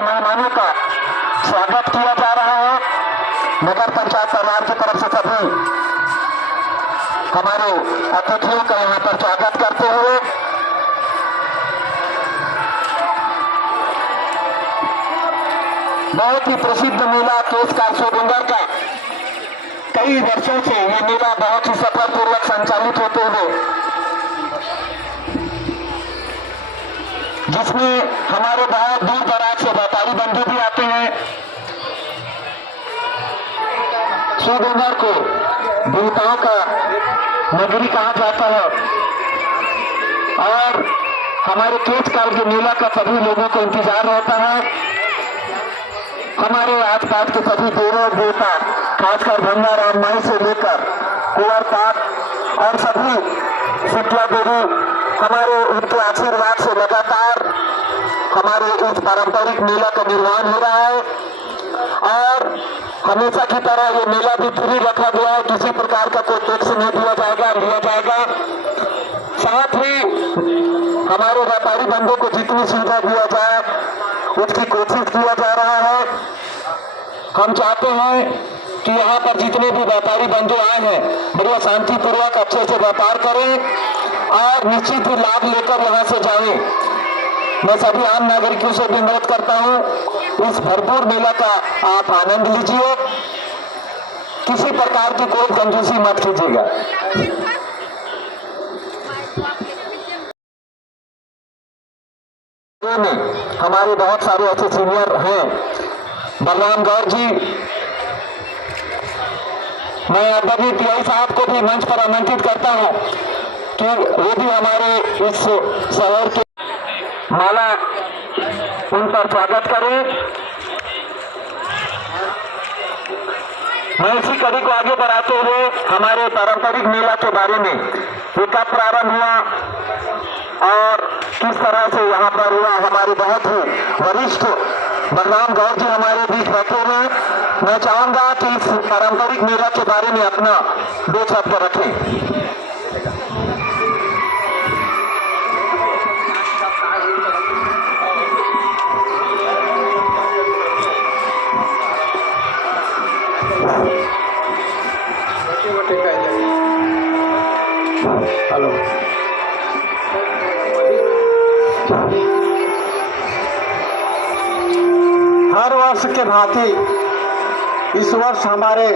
मेहमानों का स्वागत किया जा रहा है। नगर पंचायत परिवार की तरफ से सभी हमारे अतिथियों का यहाँ पर स्वागत करते हुए बहुत ही प्रसिद्ध मेला केशकाल सूरडूंगर का कई वर्षों से ये मेला बहुत ही सफलपूर्वक संचालित होते हुए, जिसमें हमारे बहुत दूर दराज से व्यापारी बंधु भी आते हैं। सूरडूंगर को देवताओं का नगरी कहा जाता है और हमारे केशकाल के मेला का सभी लोगों को इंतजार रहता है। हमारे आसपास के सभी देवों देवता, खासकर भंगाराम माई से लेकर कुंवर पाठ और सभी शीतला देवी, हमारे उनके आशीर्वाद से लगातार हमारे इस पारंपरिक मेला का निर्वहन हो रहा है और हमेशा की तरह ये मेला भी फ्री रखा गया है। किसी प्रकार का कोई टैक्स नहीं लिया जाएगा। साथ ही हमारे व्यापारी बंधु को जितनी सुविधा दिया जाए उसकी कोशिश किया जा रहा है। हम चाहते हैं कि यहाँ पर जितने भी व्यापारी बंधु आए हैं बढ़िया शांतिपूर्वक अच्छे से व्यापार करें और निश्चित ही लाभ लेकर यहाँ से जाएं। मैं सभी आम नागरिकों से भी अनुरोध करता हूँ, इस भरपूर मेला का आप आनंद लीजिए, किसी प्रकार की कोई कंजूसी मत कीजिएगा। हमारे बहुत सारे ऐसे सीनियर हैं, बलराम गौर जी, मैं अभी टीआई साहब को भी मंच पर आमंत्रित करता हूं कि वो भी हमारे इस शहर के माला उन पर स्वागत करें। मैं इसी कड़ी को आगे बढ़ाते हुए हमारे पारंपरिक मेला के बारे में, ये कब प्रारंभ हुआ और किस तरह से यहाँ पर हुआ, हमारे बहुत ही वरिष्ठ बलराम गौर जी हमारे बीच बैठे हुए। मैं चाहूंगा कि इस पारंपरिक मेला के बारे में अपना दो शब्द रखें। हेलो, हर वर्ष के भांति इस वर्ष हमारे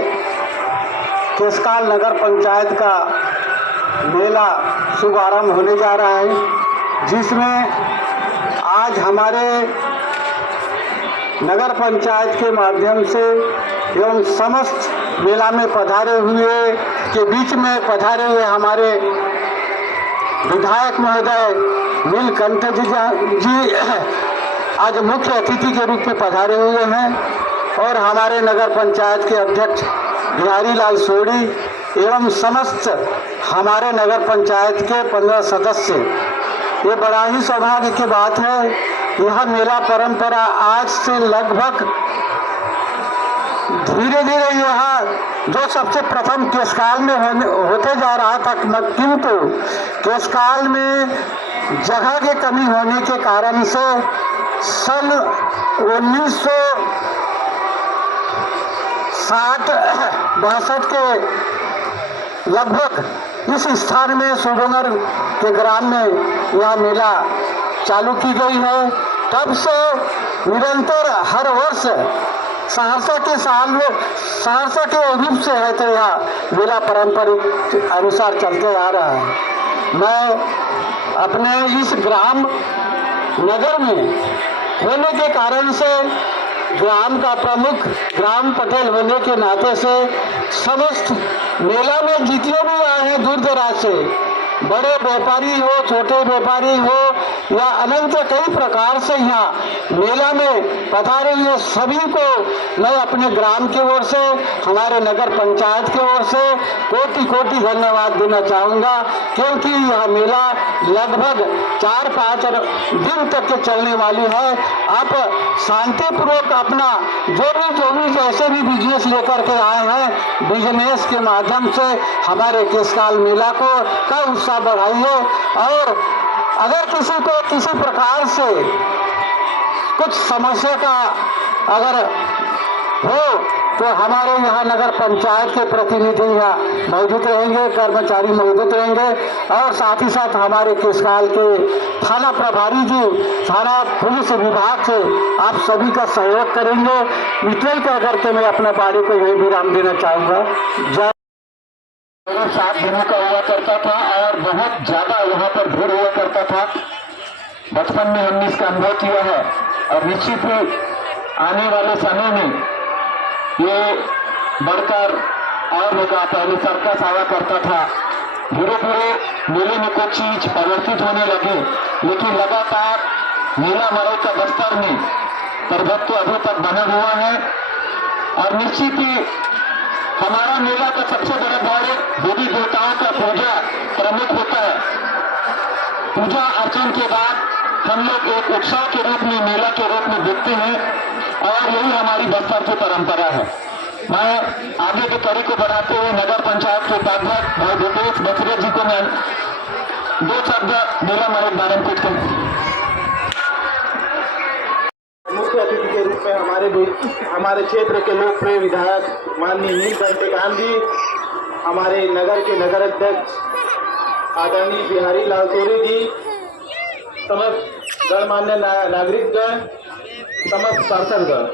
केशकाल नगर पंचायत का मेला शुभारंभ होने जा रहा है, जिसमें आज हमारे नगर पंचायत के माध्यम से एवं समस्त मेला में पधारे हुए के बीच में पधारे हुए हमारे विधायक महोदय नीलकंठ जी आज मुख्य अतिथि के रूप में पधारे हुए हैं और हमारे नगर पंचायत के अध्यक्ष बिहारी लाल सोढ़ी एवं समस्त हमारे नगर पंचायत के 15 सदस्य। ये बड़ा ही सौभाग्य की बात है। यह मेला परंपरा आज से लगभग धीरे धीरे यह जो सबसे प्रथम केशकाल में होते जा रहा था, किंतु केशकाल में जगह की कमी होने के कारण से सन 1960-62 के लगभग इस स्थान में सूरडूंगर के ग्राम में यह मेला चालू की गई है। तब से निरंतर हर वर्ष सहरसा के रूप से है तो यह मेला पारंपरिक अनुसार चलते आ रहा है। मैं अपने इस ग्राम नगर में होने के कारण से, ग्राम का प्रमुख ग्राम पटेल होने के नाते से, समस्त मेला में जितने भी आए हैं दूर दराज से, बड़े व्यापारी हो, छोटे व्यापारी हो या अनंत कई प्रकार से यहाँ मेला में पधारे हुए सभी को मैं अपने ग्राम की ओर से, हमारे नगर पंचायत की ओर से कोटि कोटि धन्यवाद देना चाहूँगा, क्योंकि यह मेला लगभग 4-5 दिन तक के चलने वाली है। आप शांतिपूर्वक अपना जो भी जैसे भी बिजनेस लेकर के आए हैं, बिजनेस के माध्यम से हमारे केशकाल मेला का उत्साह बढ़ाइए। और अगर किसी को किसी प्रकार से कुछ समस्या का अगर हो तो हमारे यहाँ नगर पंचायत के प्रतिनिधि यहाँ मौजूद रहेंगे, कर्मचारी मौजूद रहेंगे और साथ ही साथ हमारे केसकाल के थाना प्रभारी जी, थाना पुलिस विभाग से आप सभी का सहयोग करेंगे। इतना ही कह करके मैं अपना बारी को यही विराम देना चाहूँगा। जय। 7 दिनों का हुआ करता था और बहुत ज्यादा यहाँ पर भीड़ हुआ करता था। बचपन में हमने इसका अनुभव किया है और निश्चित ही आने वाले समय में ये बढ़कर और होगा। पहले सर्कस आया करता था, धीरे धीरे मेले में कुछ चीज परिवर्तित होने लगे, लेकिन लगातार मेला मरई का बस्तर में प्रभुत्व अभी तक बना हुआ है। और निश्चित ही हमारा मेला का सबसे बड़े देवी देवताओं का पूजा प्रमुख होता है। पूजा अर्चन के बाद हम लोग एक उत्सव के रूप में, मेला के रूप में देखते हैं और यही हमारी बस्तर की परंपरा है। मैं आगे की कड़ी को बढ़ाते हुए नगर पंचायत के उपाध्यक्ष भाई भूपेश बकरिया जी को मैं 2 शब्द मेला मरई बारे में कुछ मुख्य अतिथि के रूप में हमारे क्षेत्र के लोकप्रिय विधायक माननीय नीलकंठ गांधी, हमारे नगर के नगर अध्यक्ष आदरणीय बिहारी लाल सोरी जी, समस्त गणमान्य नागरिकगण, समस्त पार्षदगण,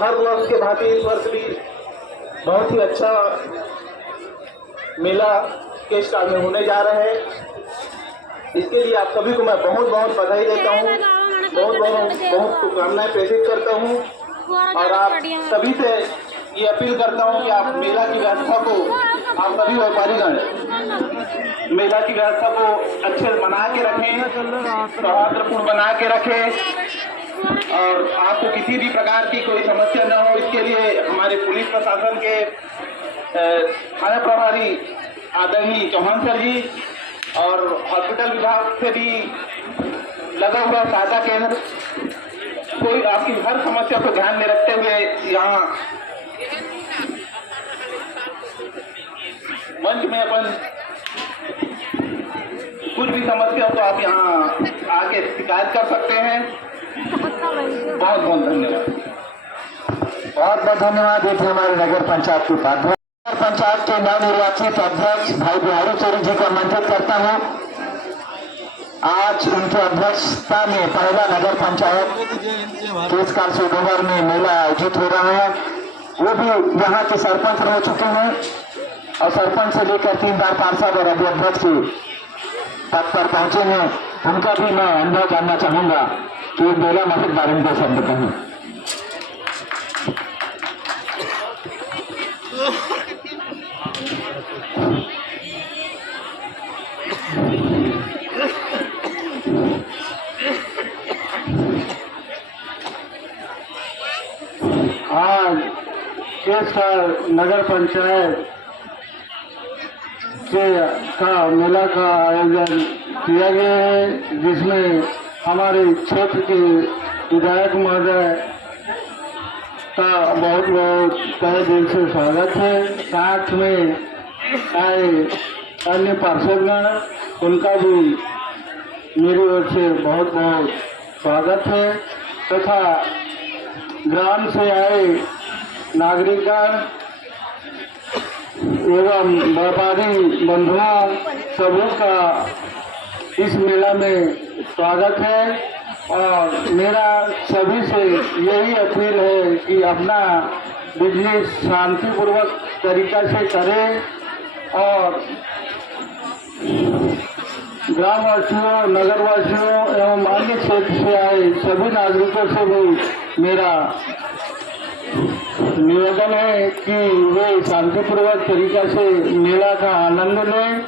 हर वर्ष के भांति इस वर्ष भी बहुत ही अच्छा मेला केसकाल में होने जा रहा है। इसके लिए आप सभी को मैं बहुत बहुत बधाई देता हूँ, बहुत शुभकामनाएं प्रेषित करता हूँ और आप सभी से ये अपील करता हूँ कि आप मेला की व्यवस्था को, आप सभी व्यापारीगण मेला की व्यवस्था को अच्छे बना के रखें, सौहार्दपूर्ण बना के रखें और आपको किसी भी प्रकार की कोई समस्या न हो, इसके लिए हमारे पुलिस प्रशासन के थाना प्रभारी आदरणीय चौहान सर जी और हॉस्पिटल विभाग से भी लगा हुआ सहायता केंद्र, कोई आपकी हर समस्या को ध्यान में रखते हुए यहाँ मंच में अपन कुछ भी समस्या हो तो आप यहाँ आके शिकायत कर सकते हैं। बहुत बहुत धन्यवाद। बहुत बहुत धन्यवाद। ये थे हमारे नगर पंचायत के उपाध्यक्ष। नगर पंचायत के नवनिर्वाचित अध्यक्ष भाई बिहारी चौरी जी को आमंत्रित करता हूँ। आज उनकी अध्यक्षता में पहला नगर पंचायत केसकाल सूडोगर में मेला आयोजित हो रहा है। वो भी यहाँ के सरपंच रह चुके हैं और सरपंच से लेकर 3 बार पार्षद और अध्यक्ष के पद पर पहुंचे हैं। उनका भी मैं अनुभव जानना चाहूंगा कि मेला मस्जिद बारे में 2 शब्द कहें। आज केसकाल नगर पंचायत का मेला का आयोजन किया गया है, जिसमें हमारे क्षेत्र के विधायक महोदय का बहुत बहुत तहे दिल से स्वागत है। साथ में आए अन्य पार्षदगण, उनका भी मेरी ओर से बहुत बहुत स्वागत है तथा ग्राम से आए नागरिकगण एवं व्यापारी बंधुओं सभी का इस मेला में स्वागत है। और मेरा सभी से यही अपील है कि अपना बिजनेस शांतिपूर्वक तरीका से करें और ग्रामवासियों, नगरवासियों एवं अन्य क्षेत्र से आए सभी नागरिकों से भी मेरा निवेदन है कि वे शांतिपूर्वक तरीका से मेला का आनंद लें।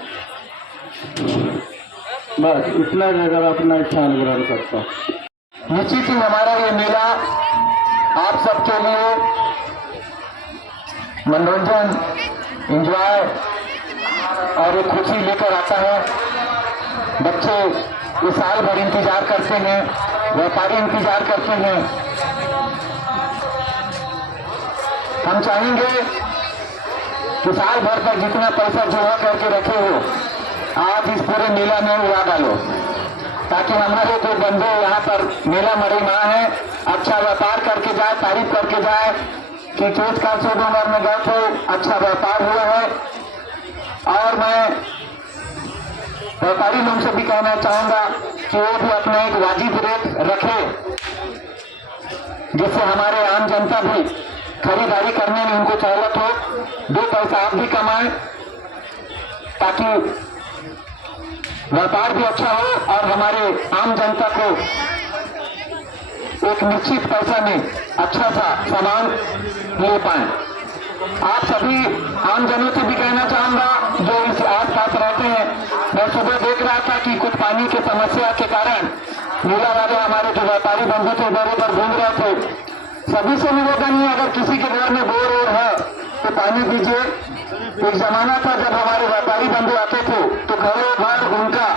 बस इतना जगह अपना स्थान ग्रहण करता हूँ। निश्चित ही हमारा ये मेला आप सबके लिए मनोरंजन, एंजॉय और एक खुशी लेकर आता है। बच्चे ये साल भर इंतजार करते हैं, व्यापारी इंतजार करते हैं। हम चाहेंगे कि साल भर तक जितना पैसा जुड़ा करके रखे हो, आज इस पूरे मेला में उड़ा डालो। ताकि हमारे जो बंधु यहाँ पर मेला मरी माँ है अच्छा व्यापार करके जाए, तारीफ करके जाए कि तीज काल सोनोवर में गए थे, अच्छा व्यापार हुआ है। और मैं व्यापारी लोग से भी कहना चाहूंगा कि वो भी अपने एक वाजिब रेट रखे, जिससे हमारे आम जनता भी खरीदारी करने में उनको सहूलत हो, 2 पैसा आप भी कमाए, ताकि व्यापार भी अच्छा हो और हमारे आम जनता को एक निश्चित पैसा में अच्छा सा सामान ले पाए। आप सभी आम जनों से भी कहना चाहूंगा जो इस आसपास रहते हैं, मैं सुबह देख रहा था कि कुछ पानी की समस्या के कारण मेला वाले हमारे जो व्यापारी बंधु थे इधर उधर घूम रहे थे। सभी से निवेदन है, अगर किसी के घर में बोर हो है तो पानी दीजिए। एक जमाना था जब हमारे व्यापारी बंधु आते थे तो घरों घर उनका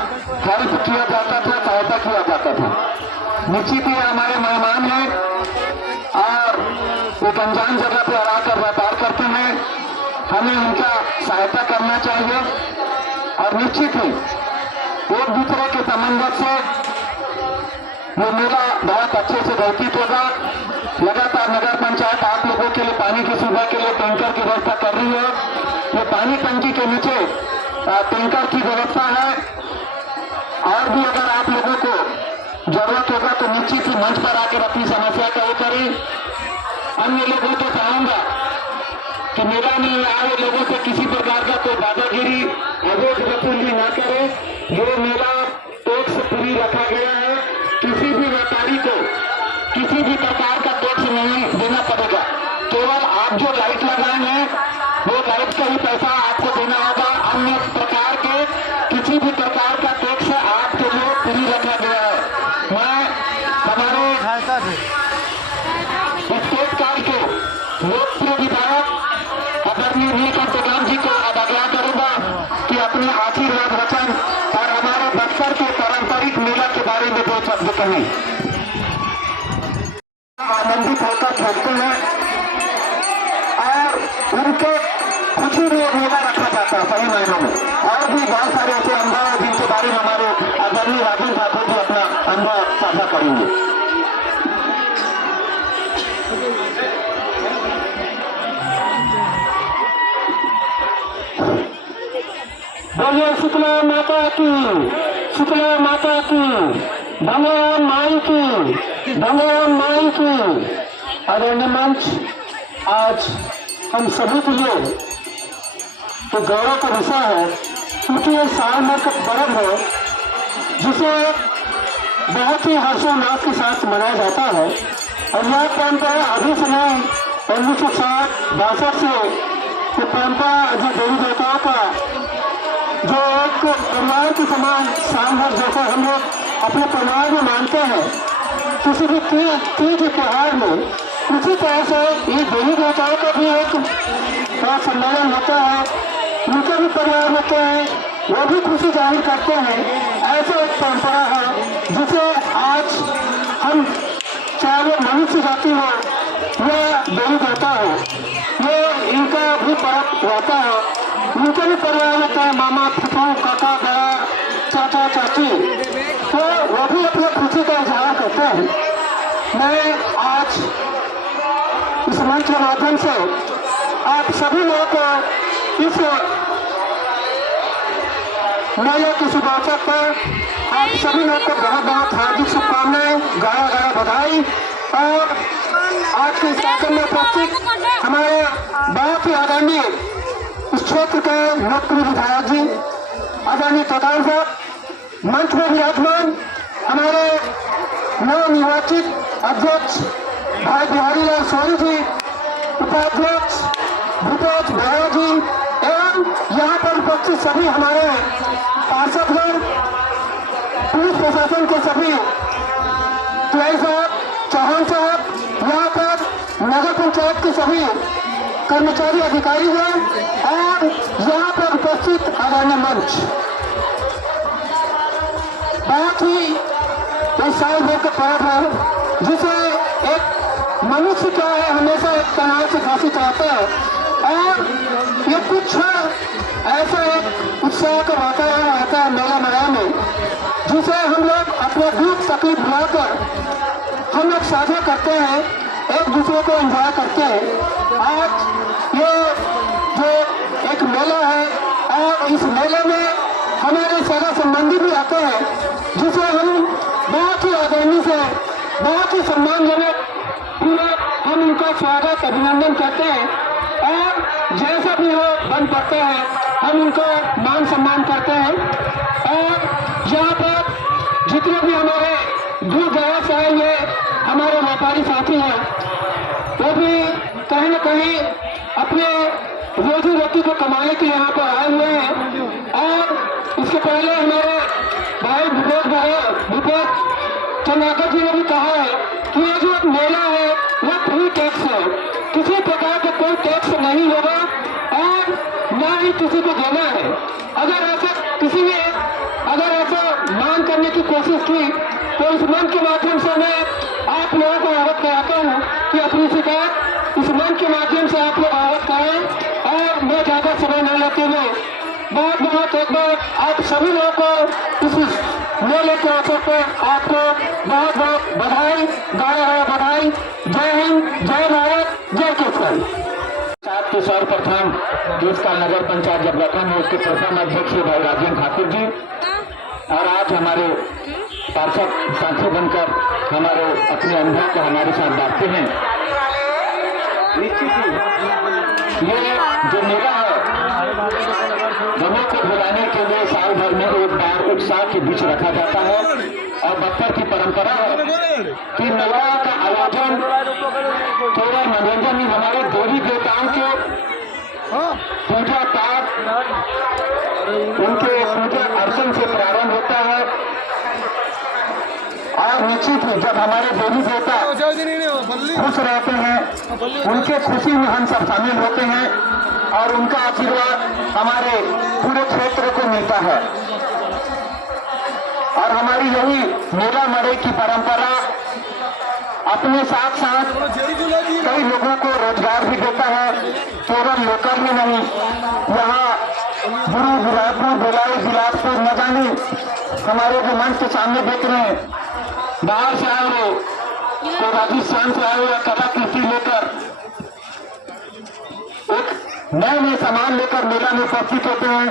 हेल्प किया जाता था, सहायता किया जाता था। निश्चित ही हमारे मेहमान हैं और एक अनजान जगह पर आकर व्यापार करते हैं, हमें उनका सहायता करना चाहिए और निश्चित ही एक दूसरे के समन्वय से ये मेला बहुत अच्छे से व्यतीत होगा। लगातार नगर पंचायत आप लोगों के लिए पानी की सुविधा के लिए टैंकर की व्यवस्था कर रही है। ये पानी टंकी के नीचे टैंकर की व्यवस्था है और भी अगर आप लोगों को जरूरत होगा तो निश्चित ही मंच पर आकर अपनी समस्या का वो करें। अन्य लोगों को चाहूंगा कि मेला में आए लोगों से किसी प्रकार का कोई दादागिरी अवैध वसूली न करे। ये मेला टैक्स फ्री रखा गया है, किसी भी व्यापारी को किसी भी प्रकार का टैक्स नहीं देना पड़ेगा। केवल आप जो लाइट लगाए हैं वो लाइट का ही पैसा आपको देना होगा। अन्य प्रकार के किसी भी प्रकार का टैक्स आपके लिए फ्री रखा गया है। मैं हमारे स्टेट काल के लोकप्रिय विधायक आदरणीय नीलकंठ यादव जी को अब आग्रह करूंगा कि अपने आशीर्वाद वचन और हमारे बक्सर के पारंपरिक मेला के बारे में 2 शब्द कहें। आनंदित होकर खेलते हैं और उनके खुशी में मेला रखा जाता है सही मायनों में। और भी बहुत सारे ऐसे अनुभव हैं जिनके बारे में हमारे आदरणीय राजेंद्र ठाकुर जी अपना अनुभव साझा करेंगे। बोलिए शीतला माता की, शीतला माता की, भगवान माई की, भगवान माई की। आदरणीय मंच, आज हम सभी के लिए तो गौरव का विषय है क्योंकि ये साल भर का पर्व है जिसे बहुत ही हर्षोल्लास के साथ मनाया जाता है। और यह परंपरा अभी से नहीं 1960-62 से ये परंपरा जो देवी देवताओं का जो एक परिवार के समान साल भर जैसे हम लोग अपने परिवार में मानते हैं, किसी भी तीज त्योहार में उसी तरह से ये देवी देवताओं का भी एक बड़ा सम्मेलन होता है, उनके भी परिवार होते हैं, वो भी खुशी जाहिर करते हैं। ऐसा एक परंपरा है जिसे आज हम चाहे वो मनुष्य जाति हो या देवी देवता हो, ये इनका भी पर्व रहता है। उनके भी परिवार होता है, मामा फूफू काका बड़ा चाचा चाची, तो वो भी अपनी खुशी का इजहार करते हैं। मैं आज इस मंच के माध्यम से आप सभी लोगों को इस मेले के शुभ अवसर पर आप सभी लोगों को बहुत बहुत हार्दिक शुभकामनाएं, गाढ़ा बधाई। और आज के इस कार्यक्रम में उपस्थित हमारे बहुत ही आदरणीय इस क्षेत्र के लोकप्रिय विधायक जी आदरणीय तोताल साहब, मंच में विराजमान हमारे नवनिर्वाचित अध्यक्ष भाई बिहारी लाल सोनी जी, उपाध्यक्ष भूपेश भैया जी एवं यहाँ पर उपस्थित सभी हमारे पार्षदगण, पुलिस प्रशासन के सभी टीआई साहब, चौहान साहब, यहाँ पर नगर पंचायत के सभी कर्मचारी अधिकारी हैं और यहाँ पर उपस्थित आदरणीय मंच। बहुत ही इस साल भर का पर्व है जिसे एक मनुष्य क्या है हमेशा एक तनाव से ग्रसित रहता है और ये कुछ ऐसा एक उत्साह का वातावरण रहता है मेला में जिसे हम लोग को भुलाकर हम लोग साझा करते हैं, एक दूसरे को एंजॉय करते हैं। आज ये जो एक मेला है और इस मेले में हमारे सगा संबंधी भी आते हैं, जिसे हम बहुत ही आदरणी से, बहुत ही सम्मानजनक पूरा हम उनका स्वागत अभिनंदन करते हैं और जैसा भी हो बन पड़ता है हम उनका मान सम्मान करते हैं। और यहाँ पर जितने भी हमारे दूर दराज से आए हुए हमारे व्यापारी साथी हैं, वो भी कहीं न कहीं अपने रोजी रोटी को कमाने के लिए यहाँ पर आए हुए हैं। और इसके पहले हमारे भाई भूपेश चंद्राकर जी ने भी कहा है कि ये जो मेला है वो फ्री टैक्स है, किसी प्रकार का कोई टैक्स नहीं होगा और न ही किसी को देना है। अगर ऐसा किसी ने ऐसा मांग करने की कोशिश की तो इस मंच के माध्यम से मैं आप लोगों को अवगत कराता हूँ कि अपनी शिकायत इस मंच के माध्यम से आप लोग अवगत कराएं। और मैं ज्यादा समय नहीं लेते हुए बहुत एक बार आप सभी लोगों को इस मेले के अवसर पर आपको बहुत बहुत बधाई, बधाई। जय हिंद, जय भारत, जय किसान। साथ के सर्वप्रथम इसका नगर पंचायत जब गठन है उसके प्रथम अध्यक्ष भाई राजेंद्र ठाकुर जी, और आज हमारे पार्षद साथी बनकर हमारे अपने अनुभव को हमारे साथ बांटते हैं। ये जो मेला है दोनों को बुलाने के लिए साल भर में एक बार उत्साह के बीच रखा जाता है और बख्तर की परंपरा है कि मेला का आयोजन केवल मनोरंजन ही हमारे देवी देवताओं के पूजा पाठ उनके पूजा अर्चन से प्रारंभ होता है। और निश्चित ही जब हमारे देवी देवता खुश रहते हैं उनके खुशी में हम सब शामिल होते हैं और उनका आशीर्वाद हमारे पूरे क्षेत्र को मिलता है। और हमारी यही मेला मड़ई की परंपरा अपने साथ साथ कई लोगों को रोजगार भी देता है, केवल लोकल ही नहीं, यहाँ गुरु बिलासपुर भिलाई बिलासपुर न जाने हमारे जो मंच के सामने देख रहे हैं, बाहर से आए हुए तो राजस्थान से आए हुए कलाकृति लेकर एक नए नए सामान लेकर मेला में उपस्थित होते हैं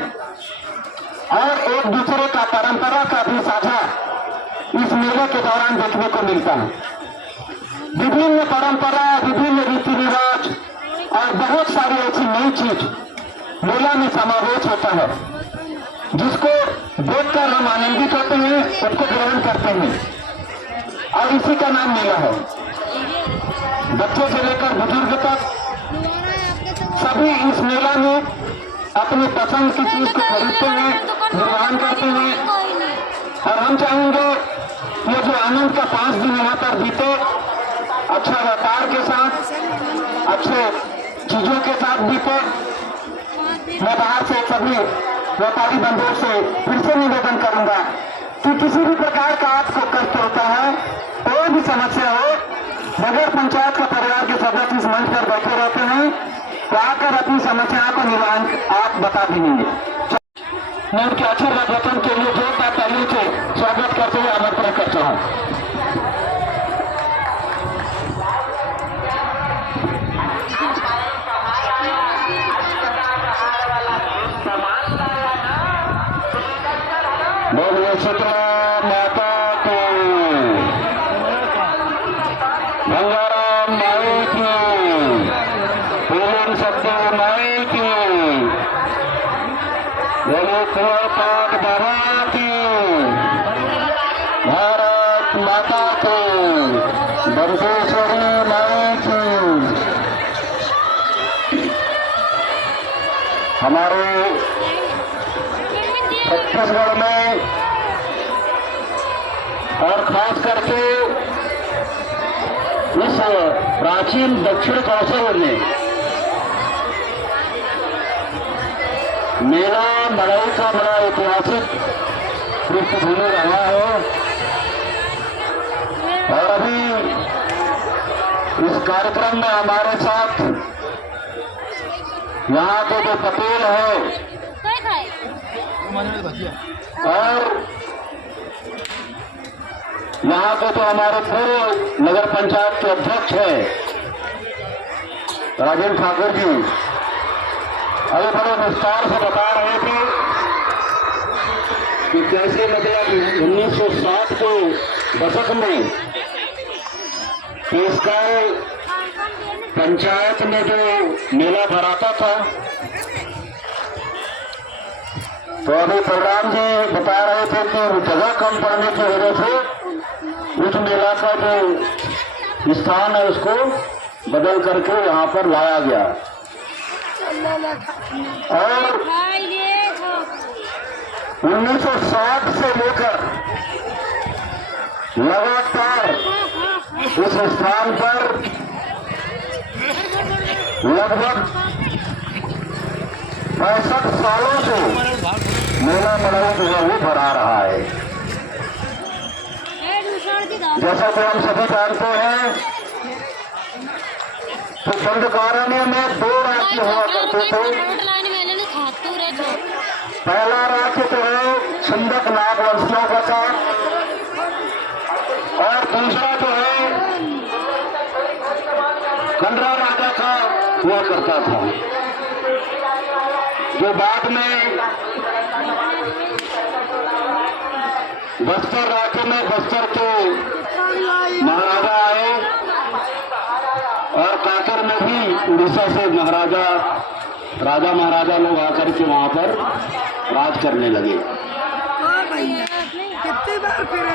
और एक दूसरे का परंपरा का भी साझा इस मेले के दौरान देखने को मिलता है। विभिन्न परंपरा, विभिन्न रीति रिवाज और बहुत सारी ऐसी नई चीज मेला में समावेश होता है, जिसको देखकर हम आनंदित होते हैं, उसको ग्रहण करते हैं और इसी का नाम मेला है। बच्चे से लेकर बुजुर्ग तक सभी इस मेला में अपनी पसंद की चीज को खरीदते हैं, निर्वहन करते हैं। और हम चाहेंगे ये जो आनंद का 5 दिन यहाँ पर बीते अच्छा व्यापार के साथ, अच्छे चीजों के साथ बीते। मैं बाहर से सभी व्यापारी बंधुओं से फिर से निवेदन करूंगा कि किसी भी प्रकार का आपको कष्ट होता है, कोई भी समस्या हो, नगर पंचायत का परिवार के सदस्य इस मंच पर बैठे रहते हैं, तो आकर अपनी समस्याओं का निवारण आप बता देंगे। मैं उनके आशीर्वाद वचन के लिए जोरदार तालियों से स्वागत करते हुए आमंत्रण करता हूँ। बोलिए शीतला माता को, गंगाराम माई की, पूर्ण सत्य माई की, बोलिए कुंवर पाठ बाबा की, भारत माता की, बरसेश्वरी माई की। हमारे छत्तीसगढ़ में और खास करके इस प्राचीन दक्षिण कौशल में मेला मड़ई का बड़ा ऐतिहासिक पृष्ठभूमि रहा है। और अभी इस कार्यक्रम में हमारे साथ यहाँ के जो पटेल हैं और यहाँ के तो हमारे पूरे नगर पंचायत के अध्यक्ष हैं राजेंद्र ठाकुर जी, अभी बड़े विस्तार से बता रहे थे कि कैसे मतलब 1960 के दशक में केसकाल पंचायत में जो मेला भराता था, तो अभी प्रधान जी बता रहे थे कि जगह कम पड़ने की वजह से उस मेला का जो स्थान है उसको बदल करके यहाँ पर लाया गया। और 1960 से लेकर लगातार इस स्थान पर लगभग 65 सालों से मेला मड़ई जो है वो भरा रहा है। जैसा कि हम सभी जानते हैं तो दंडकारण्य में 2 राज्य हुआ करते थे। पहला राज्य तो है छिंदक नाग वंशियों का था और दूसरा जो है कंडरा राजा का हुआ करता था, जो बाद में बस्तर राज्य में बस्तर के महाराजा आए और काकर में भी उड़ीसा से राजा महाराजा लोग आकर के वहां पर राज करने लगे।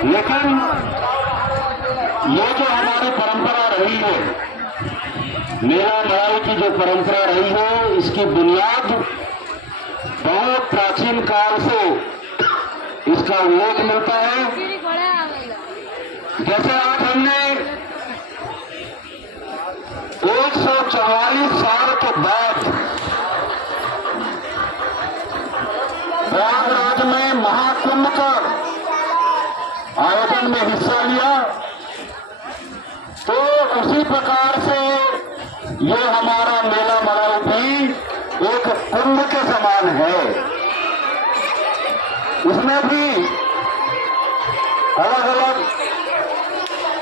लेकिन ये जो हमारी परंपरा रही है, मेला मड़ई की जो परंपरा रही है, इसकी बुनियाद बहुत प्राचीन काल से इसका उल्लेख मिलता है। जैसे आज हमने 144 साल के बाद प्रयागराज में महाकुंभ का आयोजन में हिस्सा लिया, तो उसी प्रकार से ये हमारा मेला मड़ई भी एक कुंभ के समान है। इसमें भी अलग अलग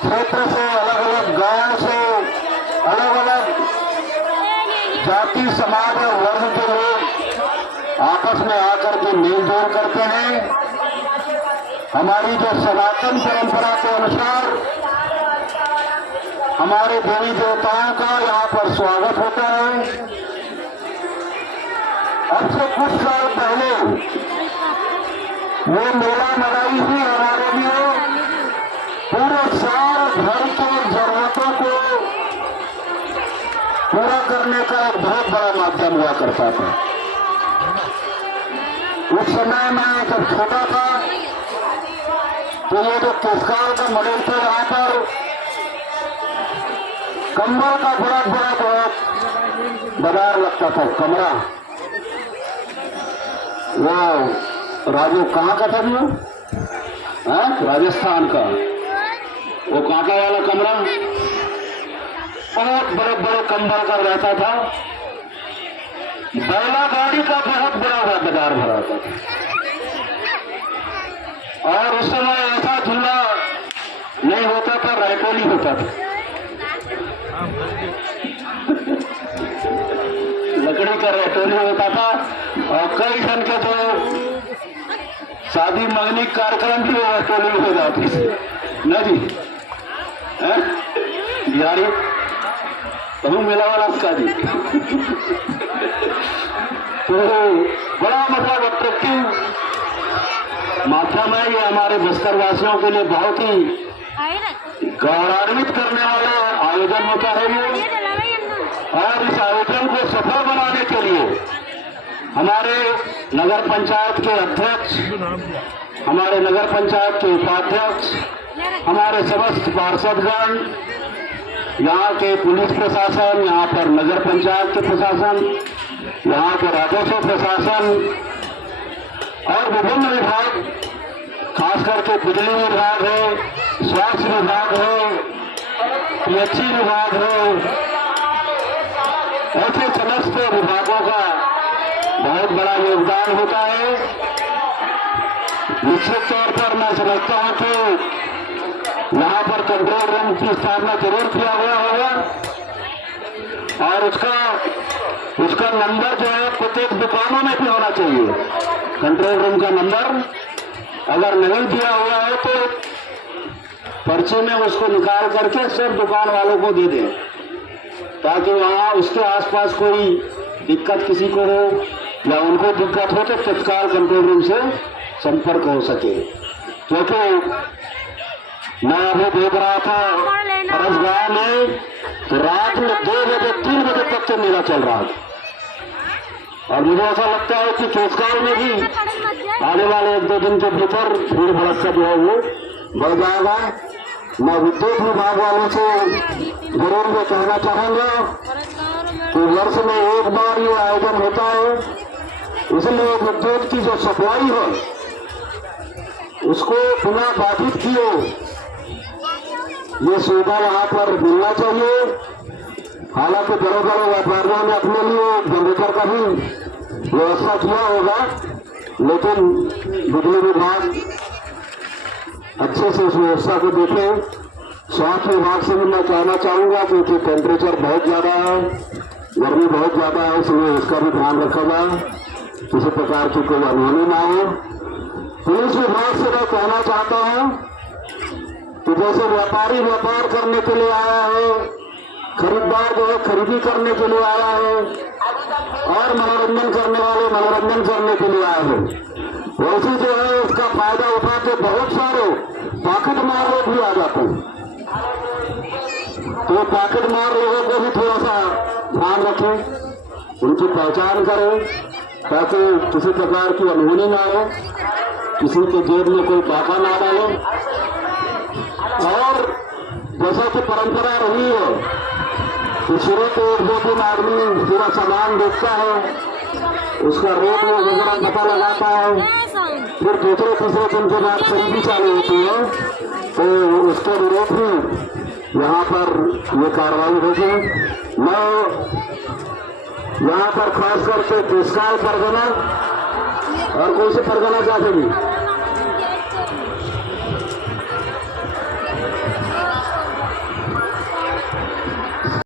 क्षेत्र से, अलग अलग गांव से, अलग अलग जाति समाज और वर्ग के लोग आपस में आकर के मेल जोल करते हैं। हमारी जो सनातन परंपरा के अनुसार हमारे देवी देवताओं का यहाँ पर स्वागत होता है। अब से कुछ साल पहले वो मेला मड़ई ही हमारे लिए पूरे साल भर की जरूरतों को पूरा करने का एक बहुत बड़ा माध्यम हुआ करता था। उस समय मैं जब छोटा था तो ये जो केसकाल का मंदिर था, यहाँ पर कंबल का बड़ा बड़ा बहुत बाजार लगता था। कमरा वो राजू कहाँ का था वो? राजस्थान का वो कांटा वाला कमरा, बहुत बड़े बड़े कंबल का रहता था। बैला गाड़ी का बहुत बड़ा बाजार भरा था। और उस समय ऐसा झूला नहीं होता था, रायकोली होता था। लकड़ी का रैटोली होता था और कई जन के तो शादी मंगनी कार्यक्रम भी रैटोली हो जाती थी न जी। बिहारी तू मेला वाला उसका जी। तो बड़ा मतलब अट्रैक्टिव माध्यम है ये, हमारे बस्तर वासियों के लिए बहुत ही गौरवान्वित करने वाला आयोजन होता है ये। और इस आयोजन को सफल बनाने के लिए हमारे नगर पंचायत के अध्यक्ष, हमारे नगर पंचायत के उपाध्यक्ष, हमारे समस्त पार्षदगण, यहाँ के पुलिस प्रशासन, यहाँ पर नगर पंचायत के प्रशासन, यहाँ के राजस्व प्रशासन और विभिन्न विभाग, खास करके बिजली विभाग है, स्वास्थ्य विभाग है, पीएचई विभाग है, ऐसे समस्त विभागों का बहुत बड़ा योगदान होता है। निश्चित तौर पर मैं समझता हूं कि कंट्रोल रूम की स्थापना जरूर किया गया होगा और उसका नंबर जो है प्रत्येक दुकानों में भी होना चाहिए। कंट्रोल रूम का नंबर अगर नहीं दिया हुआ है तो पर्चे में उसको निकाल करके सब दुकान वालों को दे दें, ताकि वहां उसके आसपास कोई दिक्कत किसी को हो या उनको दिक्कत हो तो तत्काल कंट्रोल रूम से संपर्क हो सके। क्योंकि मैं अभी देख रहा था फरसगांव में तो रात में 2 बजे 3 बजे तक तो मेला चल रहा था और मुझे ऐसा लगता है कि केसगांव में भी आने वाले 1-2 दिन के भीतर भीड़ भड़का जो है वो बढ़ जाएगा। मैं विद्युत विभाग वालों से जरूर ये कहना चाहूंगा कि वर्ष में एक बार ये आयोजन होता है, इसलिए विद्युत की जो सप्लाई है उसको बिना बाधित किए ये सुविधा यहाँ पर मिलना चाहिए। हालांकि बड़े बड़े व्यापारियों ने अपने लिए जनरेटर का भी व्यवस्था किया होगा, लेकिन बिजली विभाग अच्छे से उस व्यवस्था को देखें। स्वास्थ्य विभाग से भी मैं कहना चाहूंगा क्योंकि टेम्परेचर बहुत ज्यादा है, गर्मी बहुत ज्यादा है, इसलिए इसका भी ध्यान रखा जाए, किसी प्रकार की कोई अनहोनी ना हो। पुलिस विभाग से मैं कहना चाहता हूं कि जैसे व्यापारी व्यापार करने के लिए आया है, खरीदार जो है खरीदी करने के लिए आया है और मनोरंजन करने वाले मनोरंजन करने के लिए आए हैं, वैसे जो है उसका फायदा उठा के बहुत सारे पॉकेट मार लोग भी आ जाते हैं। तो पॉकेट मार लोगों को भी थोड़ा सा ध्यान रखें, उनकी पहचान करें ताकि किसी प्रकार की अनहोनी ना हो, किसी के जेब में कोई टाका ना डाले। और जैसा कि परंपरा रही है कि शुरू को 1-2 दिन आदमी पूरा सामान देखता है, उसका रेट वगैरह पता लगाता है, फिर दूसरे तीसरे दिन के बाद खरीदी चालू होती है, तो उसके विरोध भी यहाँ पर ये कार्रवाई होगी। मैं यहाँ पर खास करके केसगांव परगना और कौन से परगना चाहेंगी